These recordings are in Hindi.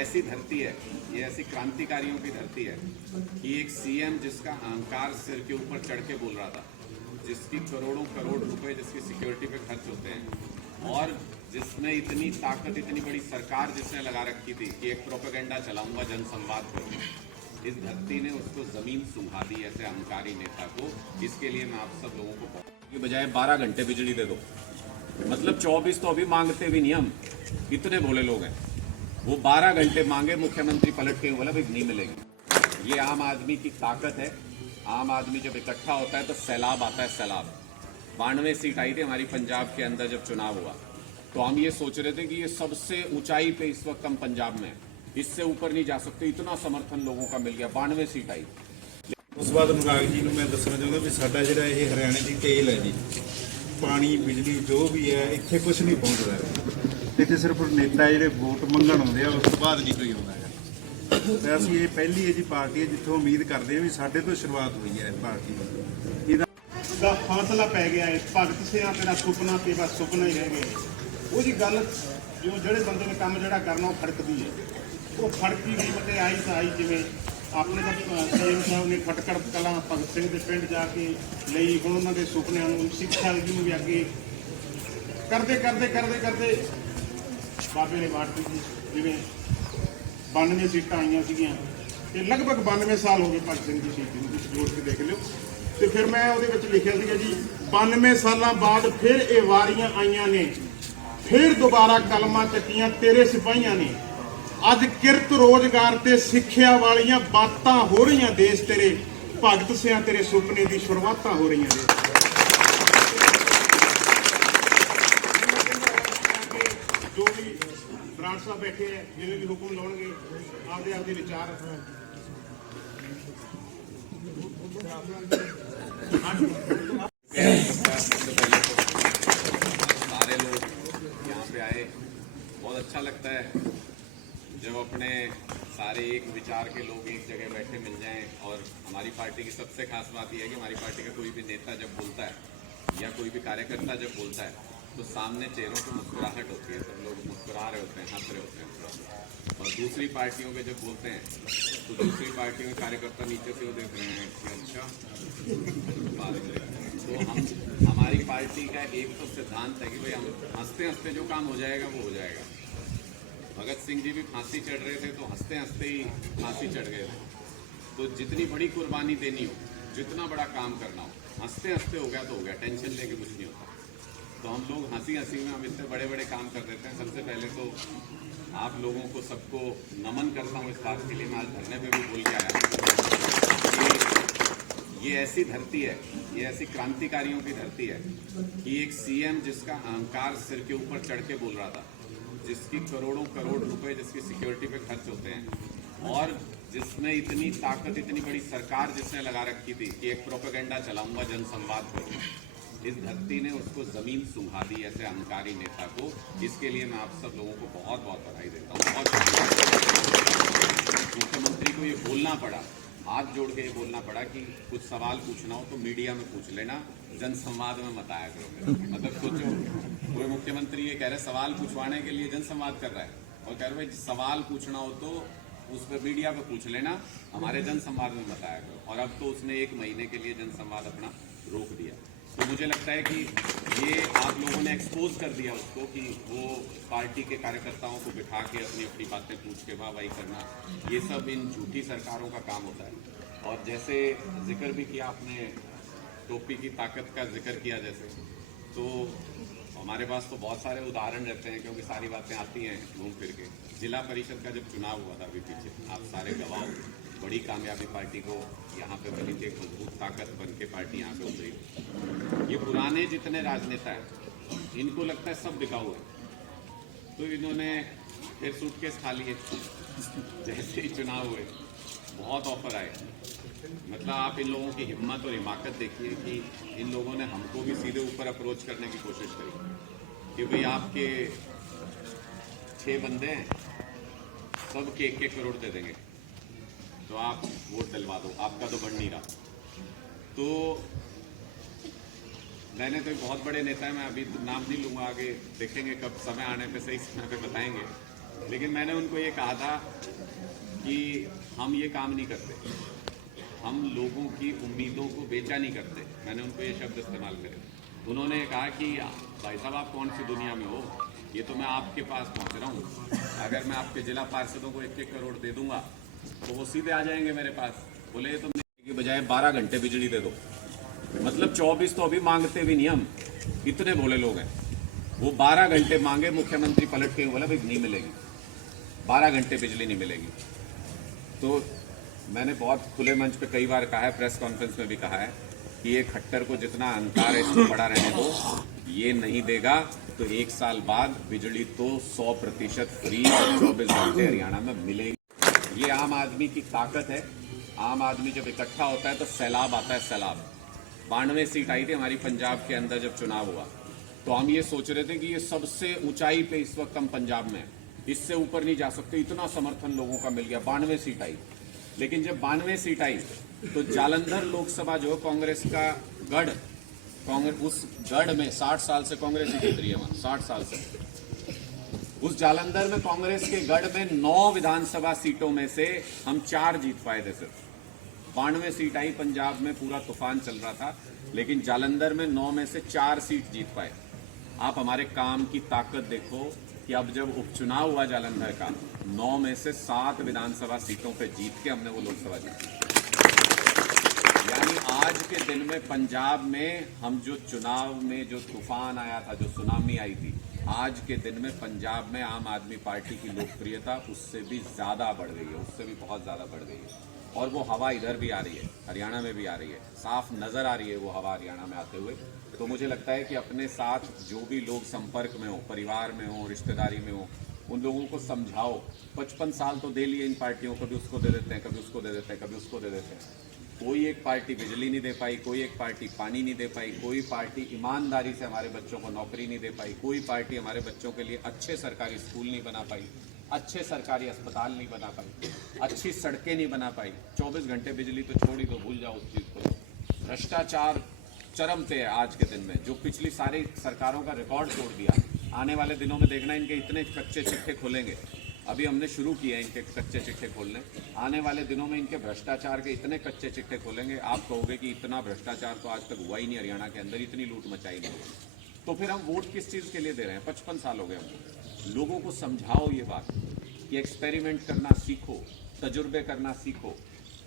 ऐसी धरती है, ये ऐसी क्रांतिकारियों की धरती है कि एक सीएम जिसका अहंकार सिर के ऊपर चढ़ के बोल रहा था, जिसकी करोड़ों करोड़ रुपए जिसकी सिक्योरिटी पे खर्च होते हैं, और जिसमें इतनी ताकत, इतनी बड़ी सरकार जिसने लगा रखी थी कि एक प्रोपेगेंडा चलाऊंगा, जनसंवाद करूंगा, इस धरती ने उसको जमीन सुंघा दी ऐसे अहंकारी नेता को। इसके लिए मैं आप सब लोगों को के बजाय 12 घंटे बिजली दे दो, मतलब 24 तो अभी मांगते भी नहीं हम, इतने भोले लोग हैं। वो 12 घंटे मांगे, मुख्यमंत्री पलट के बोला भाई नहीं मिलेगी। ये आम आदमी की ताकत है। आम आदमी जब इकट्ठा होता है तो सैलाब आता है, सैलाब। 92 सीट आई थी हमारी पंजाब के अंदर जब चुनाव हुआ, तो हम ये सोच रहे थे कि ये सबसे ऊंचाई पे इस वक्त हम पंजाब में, इससे ऊपर नहीं जा सकते। इतना समर्थन लोगों का मिल गया, 92 सीट आई। उस बाद अनुराग जी ਨੂੰ ਮੈਂ ਦੱਸਣਾ ਚਾਹੁੰਦਾ ਵੀ ਸਾਡਾ ਜਿਹੜਾ ਇਹ ਹਰਿਆਣੇ ਦੀ ਤੇਲ ਹੈ ਜੀ, ਪਾਣੀ ਬਿਜਲੀ ਜੋ ਵੀ ਹੈ ਇੱਥੇ ਕੁਝ ਨਹੀਂ ਪਹੁੰਚਦਾ। ਇੱਥੇ ਸਿਰਫ ਨੇਤਾ ਜਿਹੜੇ ਵੋਟ ਮੰਗਣ ਆਉਂਦੇ ਆ, ਉਸ ਤੋਂ ਬਾਅਦ ਨਹੀਂ ਕੋਈ ਆਉਂਦਾ ਹੈ। ਤੇ ਅਸੀਂ ਇਹ ਪਹਿਲੀ ਹੈ ਜੀ ਪਾਰਟੀ ਹੈ ਜਿੱਥੋਂ ਉਮੀਦ ਕਰਦੇ ਹਾਂ ਵੀ ਸਾਡੇ ਤੋਂ ਸ਼ੁਰੂਆਤ ਹੋਈ ਹੈ ਪਾਰਟੀ ਦੀ। ਦਾ ਫਾਸਲਾ ਪੈ ਗਿਆ ਹੈ, ਭਗਤ ਸਿਆਂ ਤੇਰਾ ਸੁਪਨਾ ਤੇ ਬਸ ਸੁਪਨਾ ਹੀ ਰਹਿ ਗਿਆ। ਉਹ ਜੀ ਗੱਲ ਜੋ ਜਿਹੜੇ ਬੰਦੇ ਨੇ ਕੰਮ ਜਿਹੜਾ ਕਰਨਾ ਉਹ ਖੜਕਦੀ ਹੈ, ਉਹ ਖੜਕੀ ਗਈ ਬਤੇ ਆਈ ਤਾਂ ਆਈ। ਜਿਵੇਂ ਆਪਣੇ ਤਾਂ ਸੀਐਮ ਸਾਹਿਬ ਨੇ ਖਟਕੜ ਕਲਾਂ ਭਗਤ ਸਿੰਘ ਦੇ ਪਿੰਡ ਜਾ ਕੇ ਲਈ, ਹੁਣ ਉਹਨਾਂ ਦੇ ਸੁਪਨਿਆਂ ਨੂੰ, ਸਿੱਖਿਆ ਨੂੰ ਵੀ ਅੱਗੇ ਕਰਦੇ ਬਾਬੇ ਨੇ ਵਾਰਤੀ ਜੀ। ਜਿਵੇਂ 92 ਸੀਟਾਂ ਆਈਆਂ ਸੀਗੀਆਂ ਤੇ ਲਗਭਗ 92 ਸਾਲ ਹੋ ਗਏ ਭਗਤ ਸਿੰਘ ਦੀ ਸ਼ਹੀਦੀ ਨੂੰ, ਤੁਸੀਂ ਜੋੜ ਕੇ ਦੇਖ ਲਿਓ। ਤੇ ਫਿਰ ਮੈਂ ਉਹਦੇ ਵਿੱਚ ਲਿਖਿਆ ਸੀਗਾ ਜੀ, 92 ਸਾਲਾਂ ਬਾਅਦ ਫਿਰ ਇਹ ਵਾਰੀਆਂ ਆਈਆਂ ਨੇ, ਫਿਰ ਦੁਬਾਰਾ ਕਲਮਾਂ ਚੱਕੀਆਂ ਤੇਰੇ ਸਿਪਾਹੀਆਂ ਨੇ। ਅੱਜ ਕਿਰਤ ਰੋਜ਼ਗਾਰ ਤੇ ਸਿੱਖਿਆ ਵਾਲੀਆਂ ਬਾਤਾਂ ਹੋ ਰਹੀਆਂ ਦੇਸ਼ ਤੇਰੇ, ਭਗਤ ਸਿਆਂ ਤੇਰੇ ਸੁਪਨੇ ਦੀ ਸ਼ੁਰੂਆਤਾਂ ਹੋ ਰਹੀਆਂ ਨੇ। ਜੋ ਵੀ ਬਰਾੜ ਸਾਹਿਬ ਬੈਠੇ ਹੈ, ਜਿਵੇਂ ਵੀ ਹੁਕਮ ਲਾਉਣਗੇ, ਆਪਦੇ ਵਿਚਾਰ सारे लोग यहाँ पे आए, बहुत अच्छा लगता है जब अपने सारे एक विचार के लोग एक जगह बैठे मिल जाएं। और हमारी पार्टी की सबसे खास बात यह है कि हमारी पार्टी का कोई भी नेता जब बोलता है या कोई भी कार्यकर्ता जब बोलता है तो सामने चेहरों पर मुस्कुराहट होती है, सब लोग मुस्कुरा रहे होते हैं, हंस रहे होते हैं। और दूसरी पार्टियों के जब बोलते हैं तो दूसरी पार्टियों के कार्यकर्ता नीचे से वो देख रहे हैं कि अच्छा। तो हमारी पार्टी का एक तो सिद्धांत है कि भाई हम हंसते हंसते जो काम हो जाएगा वो हो जाएगा। भगत सिंह जी भी फांसी चढ़ रहे थे तो हंसते हंसते ही फांसी चढ़ गए थे। तो जितनी बड़ी कुर्बानी देनी हो, जितना बड़ा काम करना हो, हंसते हंसते हो गया तो हो गया, टेंशन लेके कुछ नहीं होता। तो हम लोग हंसी हंसी में हम इतने बड़े बड़े काम कर देते हैं। सबसे पहले तो आप लोगों को सबको नमन करता हूँ इस बात के लिए। मैं आज धरने पे भी बोल के आया कि ये ऐसी धरती है, ये ऐसी क्रांतिकारियों की धरती है कि एक सीएम जिसका अहंकार सिर के ऊपर चढ़ के बोल रहा था, जिसकी करोड़ों करोड़ रुपए जिसकी सिक्योरिटी पे खर्च होते हैं, और जिसमें इतनी ताकत, इतनी बड़ी सरकार जिसने लगा रखी थी कि एक प्रोपेगेंडा चलाऊंगा, जनसंवाद करूंगा, इस धरती ने उसको जमीन सुंघा दी ऐसे अहंकारी नेता को। इसके लिए मैं आप सब लोगों को बहुत बहुत बधाई देता हूँ। मुख्यमंत्री को ये बोलना पड़ा, हाथ जोड़ के ये बोलना पड़ा कि कुछ सवाल पूछना हो तो मीडिया में पूछ लेना, जनसंवाद में मत आया करो। मतलब सोचो, कोई मुख्यमंत्री ये कह रहे सवाल पूछवाने के लिए जनसंवाद कर रहा है, और कह रहे भाई सवाल पूछना हो तो उस पर मीडिया पे पूछ लेना, हमारे जनसंवाद में मत आया करो। और अब तो उसने 1 महीने के लिए जनसंवाद अपना रोक दिया। तो मुझे लगता है कि ये आप लोगों ने एक्सपोज कर दिया उसको कि वो पार्टी के कार्यकर्ताओं को बिठा के अपनी अपनी बातें पूछ के वाह वाही करना, ये सब इन झूठी सरकारों का काम होता है। और जैसे जिक्र भी किया आपने, टोपी की ताकत का जिक्र किया, जैसे तो हमारे पास तो बहुत सारे उदाहरण रहते हैं, क्योंकि सारी बातें आती हैं घूम फिर के। जिला परिषद का जब चुनाव हुआ था अभी पीछे, आप सारे गवाह हो, बड़ी कामयाबी पार्टी को यहाँ पे मिली थी, एक मजबूत ताकत बन के पार्टी यहाँ पे उतरी। ये पुराने जितने राजनेता हैं, इनको लगता है सब बिकाऊ है, तो इन्होंने फिर सूटकेस खा लिए। जैसे ही चुनाव हुए बहुत ऑफर आए। मतलब आप इन लोगों की हिम्मत और हिमाकत देखिए कि इन लोगों ने हमको भी सीधे ऊपर अप्रोच करने की कोशिश करी कि भाई आपके 6 बंदे हैं, सब के 1-1 करोड़ दे देंगे तो आप वोट दिलवा दो, आपका तो बढ़ नहीं रहा। तो मैंने तो बहुत बड़े नेता हैं, मैं अभी नाम नहीं लूँगा, आगे देखेंगे कब समय आने पे सही समय पे बताएंगे। लेकिन मैंने उनको ये कहा था कि हम ये काम नहीं करते, हम लोगों की उम्मीदों को बेचा नहीं करते। मैंने उनको ये शब्द इस्तेमाल करे। उन्होंने कहा कि भाई साहब आप कौन सी दुनिया में हो, ये तो मैं आपके पास पहुंच रहा हूँ। अगर मैं आपके जिला पार्षदों को 1-1 करोड़ दे दूंगा तो वो सीधे आ जाएंगे मेरे पास। बोले ये तो की बजाय 12 घंटे बिजली दे दो, मतलब 24 तो अभी मांगते भी नहीं हम, इतने भोले लोग हैं। वो 12 घंटे मांगे, मुख्यमंत्री पलट के बोला भाई नहीं मिलेगी, 12 घंटे बिजली नहीं मिलेगी। तो मैंने बहुत खुले मंच पे कई बार कहा है, प्रेस कॉन्फ्रेंस में भी कहा है कि ये खट्टर को जितना अहंकार है इसको पड़ा रहने दो, ये नहीं देगा तो 1 साल बाद बिजली तो 100% फ्री 24 घंटे हरियाणा में मिलेगी। ये आम आदमी की ताकत है। आम आदमी जब इकट्ठा होता है तो सैलाब आता है, सैलाब। 92 सीट आई थी हमारी पंजाब के अंदर जब चुनाव हुआ, तो हम ये सोच रहे थे कि ये सबसे ऊंचाई पे इस वक्त हम पंजाब में, इससे ऊपर नहीं जा सकते, इतना समर्थन लोगों का मिल गया। 92 सीट आई। लेकिन जब 92 सीट आई तो जालंधर लोकसभा जो कांग्रेस का गढ़, कांग्रेस उस गढ़ में 60 साल से कांग्रेस ही जीत रही है वहां, 60 साल से। उस जालंधर में कांग्रेस के गढ़ में 9 विधानसभा सीटों में से हम 4 जीत पाए थे सिर्फ। 92 सीट आई, पंजाब में पूरा तूफान चल रहा था, लेकिन जालंधर में 9 में से 4 सीट जीत पाए। आप हमारे काम की ताकत देखो कि अब जब उपचुनाव हुआ जालंधर का, 9 में से 7 विधानसभा सीटों पे जीत के हमने वो लोकसभा जीती। यानी आज के दिन में पंजाब में हम जो चुनाव में जो तूफान आया था, जो सुनामी आई थी, आज के दिन में पंजाब में आम आदमी पार्टी की लोकप्रियता उससे भी ज्यादा बढ़ गई है, उससे भी बहुत ज्यादा बढ़ गई है। और वो हवा इधर भी आ रही है, हरियाणा में भी आ रही है, साफ नजर आ रही है वो हवा हरियाणा में आते हुए। तो मुझे लगता है कि अपने साथ जो भी लोग संपर्क में हो, परिवार में हो, रिश्तेदारी में हो, उन लोगों को समझाओ। 55 साल तो दे लिए इन पार्टियों, कभी उसको दे देते हैं, कभी उसको दे देते हैं, कभी उसको दे देते हैं। कोई एक पार्टी बिजली नहीं दे पाई, कोई एक पार्टी पानी नहीं दे पाई, कोई पार्टी ईमानदारी से हमारे बच्चों को नौकरी नहीं दे पाई, कोई पार्टी हमारे बच्चों के लिए अच्छे सरकारी स्कूल नहीं बना पाई, अच्छे सरकारी अस्पताल नहीं बना पाई, अच्छी सड़कें नहीं बना पाई। 24 घंटे बिजली तो छोड़ ही दो, भूल जाओ उस चीज़ को। भ्रष्टाचार चरम पे है आज के दिन में, जो पिछली सारी सरकारों का रिकॉर्ड तोड़ दिया। आने वाले दिनों में देखना इनके इतने कच्चे चिट्ठे खोलेंगे, अभी हमने शुरू किए हैं इनके कच्चे चिट्ठे खोलने। आने वाले दिनों में इनके भ्रष्टाचार के इतने कच्चे चिट्ठे खोलेंगे, आप कहोगे कि इतना भ्रष्टाचार तो आज तक हुआ ही नहीं हरियाणा के अंदर, इतनी लूट मचाई नहीं। तो फिर हम वोट किस चीज़ के लिए दे रहे हैं? 55 साल हो गए हमको। लोगों को समझाओ ये बात कि एक्सपेरिमेंट करना सीखो, तजुर्बे करना सीखो।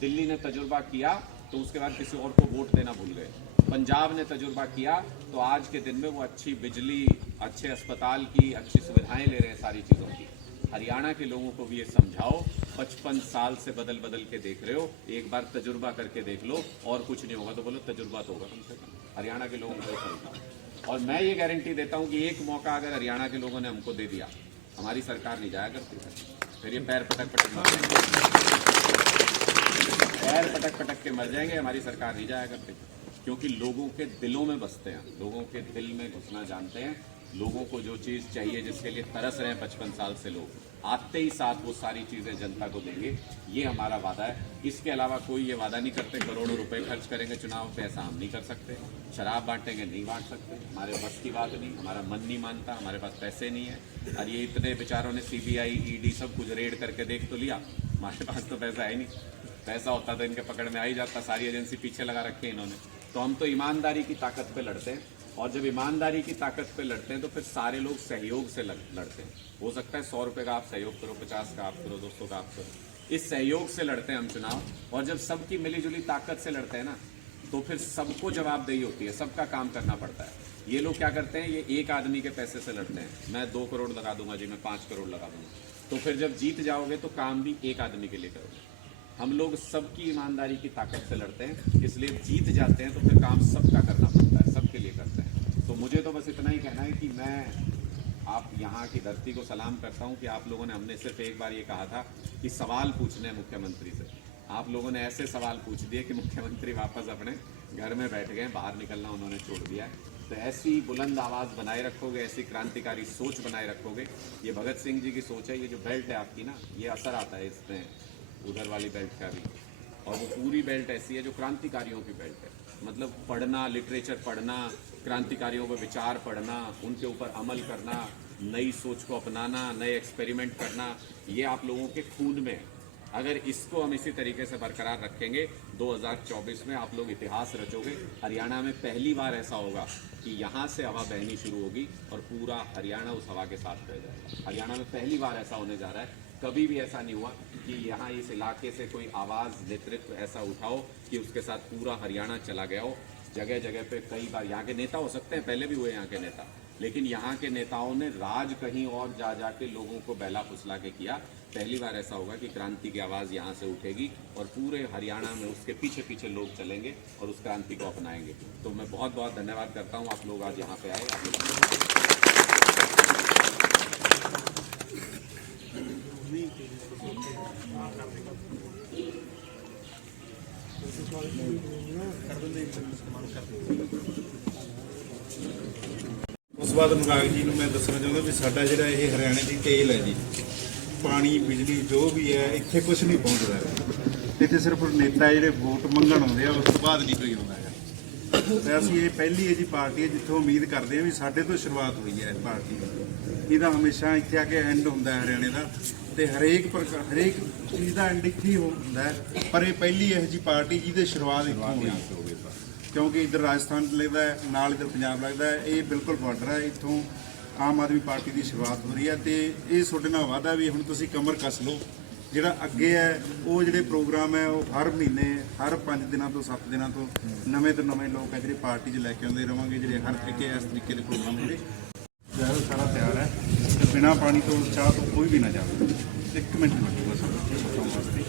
दिल्ली ने तजुर्बा किया तो उसके बाद किसी और को वोट देना भूल गए। पंजाब ने तजुर्बा किया तो आज के दिन में वो अच्छी बिजली, अच्छे अस्पताल की अच्छी सुविधाएं ले रहे हैं, सारी चीज़ों की। हरियाणा के लोगों को भी ये समझाओ, 55 साल से बदल बदल के देख रहे हो, एक बार तजुर्बा करके देख लो, और कुछ नहीं होगा तो बोलो तजुर्बा तो होगा कम से कम। हरियाणा के लोगों को समझाओ। और मैं ये गारंटी देता हूँ कि एक मौका अगर हरियाणा के लोगों ने हमको दे दिया, हमारी सरकार नहीं जाया करती, फिर ये पैर पटक पटक मर जाएंगे, पैर पटक पटक के मर जाएंगे, हमारी सरकार नहीं जाया करती। क्योंकि लोगों के दिलों में बसते हैं, लोगों के दिल में घुसना जानते हैं। लोगों को जो चीज़ चाहिए, जिसके लिए तरस रहे हैं 55 साल से लोग, आते ही साथ वो सारी चीज़ें जनता को देंगे, ये हमारा वादा है। इसके अलावा कोई ये वादा नहीं करते करोड़ों रुपए खर्च करेंगे चुनाव पे, ऐसा हम नहीं कर सकते। शराब बांटेंगे, नहीं बांट सकते, हमारे बस की बात नहीं, हमारा मन नहीं मानता, हमारे पास पैसे नहीं है। और ये इतने बेचारों ने CBI, ED सब कुछ रेड करके देख तो लिया, हमारे पास तो पैसा है नहीं। पैसा होता तो इनके पकड़ में आ ही जाता, सारी एजेंसी पीछे लगा रखे हैं इन्होंने। तो हम तो ईमानदारी की ताकत पे लड़ते हैं, और जब ईमानदारी की ताकत पे लड़ते हैं तो फिर सारे लोग सहयोग से लड़ते हैं। हो सकता है 100 रुपये का आप सहयोग करो, 50 का आप करो, 200 का आप करो, इस सहयोग से लड़ते हैं हम चुनाव। और जब सबकी मिलीजुली ताकत से लड़ते हैं ना, तो फिर सबको जवाबदेही होती है, सबका काम करना पड़ता है। ये लोग क्या करते हैं, ये एक आदमी के पैसे से लड़ते हैं, मैं 2 करोड़ लगा दूंगा जी, मैं 5 करोड़ लगा दूंगा। तो फिर जब जीत जाओगे तो काम भी एक आदमी के लिए करोगे। हम लोग सबकी ईमानदारी की ताकत से लड़ते हैं, इसलिए जीत जाते हैं तो फिर काम सबका करना पड़ता है, सबके लिए करते हैं। तो मुझे तो बस इतना ही कहना है कि मैं आप यहाँ की धरती को सलाम करता हूँ कि आप लोगों ने, हमने सिर्फ एक बार ये कहा था कि सवाल पूछने मुख्यमंत्री से, आप लोगों ने ऐसे सवाल पूछ दिए कि मुख्यमंत्री वापस अपने घर में बैठ गए, बाहर निकलना उन्होंने छोड़ दिया है। तो ऐसी बुलंद आवाज़ बनाए रखोगे, ऐसी क्रांतिकारी सोच बनाए रखोगे। ये भगत सिंह जी की सोच है, ये जो बेल्ट है आपकी ना, ये असर आता है इसमें, उधर वाली बेल्ट का भी। और वो पूरी बेल्ट ऐसी है जो क्रांतिकारियों की बेल्ट है, मतलब पढ़ना, लिटरेचर पढ़ना, क्रांतिकारियों के विचार पढ़ना, उनके ऊपर अमल करना, नई सोच को अपनाना, नए एक्सपेरिमेंट करना, ये आप लोगों के खून में है। अगर इसको हम इसी तरीके से बरकरार रखेंगे 2024 में आप लोग इतिहास रचोगे। हरियाणा में पहली बार ऐसा होगा कि यहाँ से हवा बहनी शुरू होगी और पूरा हरियाणा उस हवा के साथ बह जाएगा। हरियाणा में पहली बार ऐसा होने जा रहा है। कभी भी ऐसा नहीं हुआ कि यहाँ इस इलाके से कोई आवाज़, नेतृत्व ऐसा उठाओ कि उसके साथ पूरा हरियाणा चला गया हो। जगह जगह पे कई बार यहाँ के नेता हो सकते हैं, पहले भी हुए यहाँ के नेता, लेकिन यहाँ के नेताओं ने राज कहीं और जा जाके लोगों को बहला फुसला के किया। पहली बार ऐसा होगा कि क्रांति की आवाज़ यहाँ से उठेगी और पूरे हरियाणा में उसके पीछे पीछे लोग चलेंगे और उस क्रांति को अपनाएंगे। तो मैं बहुत बहुत धन्यवाद करता हूँ, आप लोग आज यहाँ पे आए। आप लोग ਉਸ ਬਾਅਦ ਅਨੁਰਾਗ ਜੀ ਨੂੰ ਮੈਂ ਦੱਸਣਾ ਚਾਹੁੰਦਾ ਵੀ ਸਾਡਾ ਜਿਹੜਾ ਇਹ ਹਰਿਆਣੇ ਦੀ ਤੇਲ ਹੈ ਜੀ, ਪਾਣੀ ਬਿਜਲੀ ਜੋ ਵੀ ਹੈ ਇੱਥੇ ਕੁਝ ਨਹੀਂ ਪਹੁੰਚਦਾ ਹੈ। ਇੱਥੇ ਸਿਰਫ ਨੇਤਾ ਜਿਹੜੇ ਵੋਟ ਮੰਗਣ ਆਉਂਦੇ ਆ, ਉਸ ਤੋਂ ਬਾਅਦ ਨਹੀਂ ਕੋਈ ਆਉਂਦਾ ਹੈ। ਤੇ ਅਸੀਂ ਇਹ ਪਹਿਲੀ ਹੈ ਜੀ ਪਾਰਟੀ ਹੈ ਜਿੱਥੋਂ ਉਮੀਦ ਕਰਦੇ ਹਾਂ ਵੀ ਸਾਡੇ ਤੋਂ ਸ਼ੁਰੂਆਤ ਹੋਈ ਹੈ ਪਾਰਟੀ ਦੀ। ਇਹਦਾ ਹਮੇਸ਼ਾ ਇੱਥੇ ਆ ਕੇ ਐਂਡ ਹੁੰਦਾ ਹੈ ਹਰਿਆਣੇ ਦਾ, ਤੇ ਹਰੇਕ ਚੀਜ਼ ਦਾ ਐਂਡ ਇੱਥੇ ਹੀ ਹੁੰਦਾ ਹੈ। ਪਰ ਇਹ ਪਹਿਲੀ ਇਹੋ ਜਿਹੀ ਪਾਰਟੀ ਜਿਹਦੀ ਸ਼ੁਰੂਆਤ ਇੱਥੋਂ ਹੋਈ, ਕਿਉਂਕਿ ਇੱਧਰ ਰਾਜਸਥਾਨ ਲੱਗਦਾ ਹੈ, ਨਾਲ ਇੱਧਰ ਪੰਜਾਬ ਲੱਗਦਾ ਹੈ, ਇਹ ਬਿਲਕੁਲ ਬਾਰਡਰ ਹੈ। ਇੱਥੋਂ ਆਮ ਆਦਮੀ ਪਾਰਟੀ ਦੀ ਸ਼ੁਰੂਆਤ ਹੋ ਰਹੀ ਹੈ ਤੇ ਇਹ ਤੁਹਾਡੇ ਨਾਲ ਵਾਅਦਾ ਵੀ ਹੁਣ ਤੁਸੀਂ ਕਮਰ ਕੱਸ ਲਓ। ਜਿਹੜਾ ਅੱਗੇ ਹੈ ਉਹ ਜਿਹੜੇ ਪ੍ਰੋਗਰਾਮ ਹੈ ਉਹ ਹਰ ਮਹੀਨੇ, ਹਰ 5 ਦਿਨਾਂ ਤੋਂ 7 ਦਿਨਾਂ ਤੋਂ ਨਵੇਂ ਤੋਂ ਨਵੇਂ ਲੋਕ ਹੈ ਜਿਹੜੇ ਪਾਰਟੀ 'ਚ ਲੈ ਕੇ ਆਉਂਦੇ ਰਵਾਂਗੇ। ਜਿਹੜੇ ਹਰ ਤਰੀਕੇ ਇਸ ਤਰੀਕੇ ਦੇ ਪ੍ਰੋਗਰਾਮ ਜਿਹੜੇ ਸਾਰਾ ਤਿਆਰ ਹੈ ਤੇ ਬਿਨਾਂ ਪਾਣੀ ਤੋਂ, ਚਾਹ ਤੋਂ ਕੋਈ ਵੀ ਨਾ ਜਾਵੇ। 1 ਮਿੰਟ ਲੱਗੂਗਾ ਸਾਨੂੰ ਵਾਸਤੇ।